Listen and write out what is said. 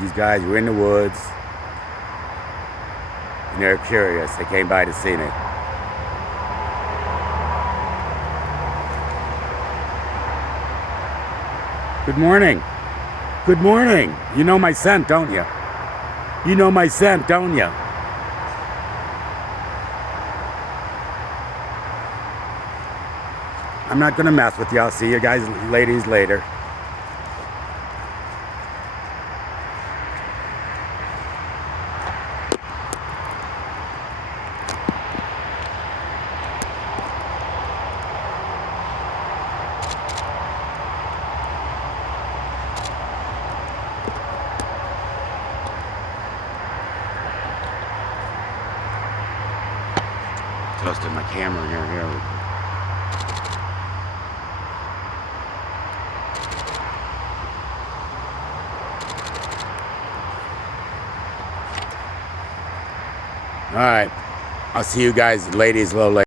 These guys were in the woods, and they're curious. They came by to see me. Good morning. Good morning. You know my scent, don't you? You know my scent, don't you? I'm not gonna mess with you. I'll see you guys, ladies, later. Toasted my camera here. All right. I'll see you guys, ladies, a little later.